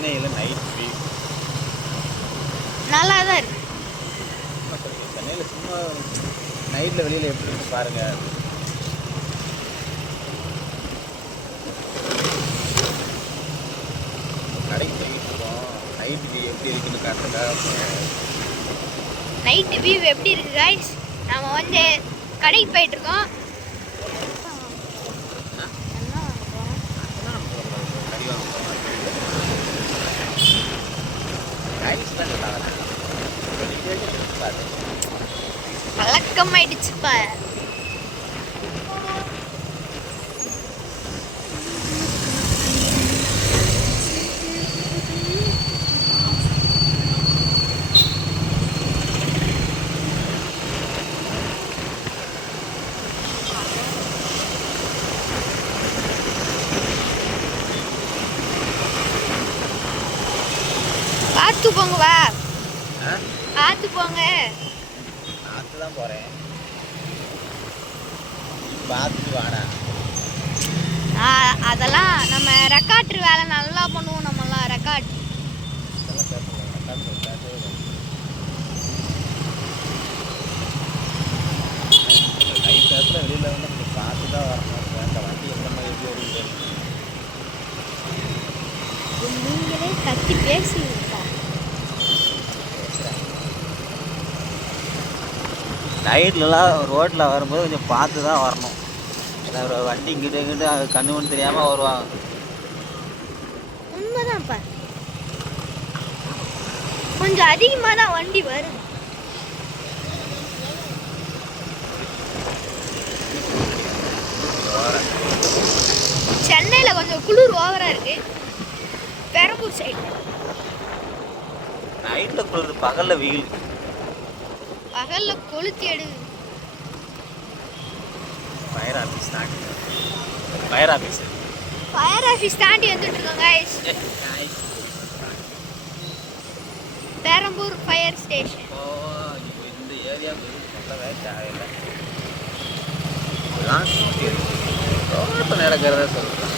சென்னையில் night view நல்லா தான் இருக்கு. சென்னையில் சும்மா நைட்டில் வெளியில் எப்படி இருக்கு பாருங்க. கடைக்கு போயிட்டு இருக்கோம். நைட் வியூ எப்படி இருக்குன்னு காட்டுறதுக்காக. நைட்டு வியூ எப்படி இருக்கு கைஸ்? நம்ம வந்து கடைக்கு போயிட்டு இருக்கோம். பழக்கமாயிடுச்சுப்பா. பார்த்து போங்க வா. பார்த்து போங்க. பார்த்து தான் போகிறேன். பார்த்துட்டு வாடா. அதெல்லாம் நம்ம ரெக்கார்ட்ரு வேலை நல்லா பண்ணுவோம். நம்மளாம் ரெக்கார்ட் நைட் நேரத்தில் வெளியில் வந்து நம்ம பார்த்து தான் வரணும். இந்த வண்டி எந்த மாதிரி எப்படி வருது நீங்களே கத்தி பேசியிருக்கா. நைட்லலாம் ரோட்டில் வரும்போது கொஞ்சம் பார்த்து தான் வரணும். ஏன்னா ஒரு வண்டி இங்கிட்ட இங்கிட்ட கண்ணு மணி தெரியாமல் வருவாங்க. உண்மைதான்ப்பா. கொஞ்சம் அதிகமாக தான் வண்டி வரும். சென்னையில் கொஞ்சம் குளிர் ஓவராக இருக்கு. பெரம்பூர் சைடு நைட்டில் குளிர், பகலில் வெயில். பகலில் கொளுத்தி எடுது. ஃபயர் ஆஃபீஸ் தாண்டி ஃபயர் ஆஃபீஸ் தாண்டி வந்துட்டு இருக்கோம் கைஸ். Perambur fire station. இந்த ஏரியா சொல்லவே தேவையில்லை. நடக்கிறத சொல்லுறேன்.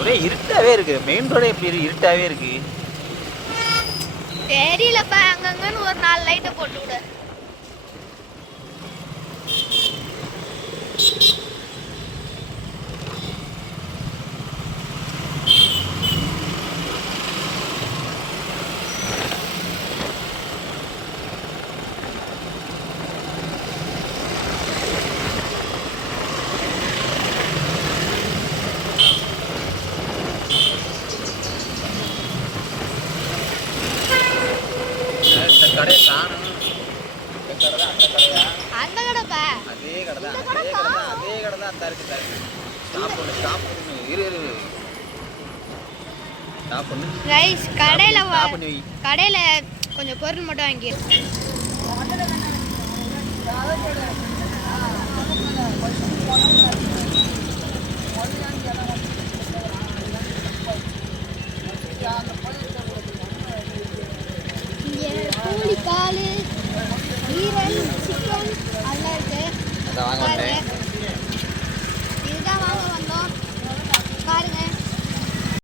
ஒரே இருட்டாவே இருக்கு. மெயின் ரோடே எப்படி இருட்டாவே இருக்கு. தெரியலப்பா. அங்கங்கன்னு ஒரு 4 லைட்டை போட்டு விட. கடை காணும். இந்த கடை தான் அந்த கடையா? அந்த கடைப்பா. அதே கடை தான். அதே கடை தான் அந்த இருக்கு. ஸ்டாப் பண்ணு. இரு ஸ்டாப் பண்ணு ரைஸ். கடையில் பண்ணி வை. கடையில் கொஞ்சம் பொருள் மட்டும் வாங்கி. கோழி கால், ஈரல், சிக்கன் அதெல்லாம் இருக்கு. அதை வாங்க.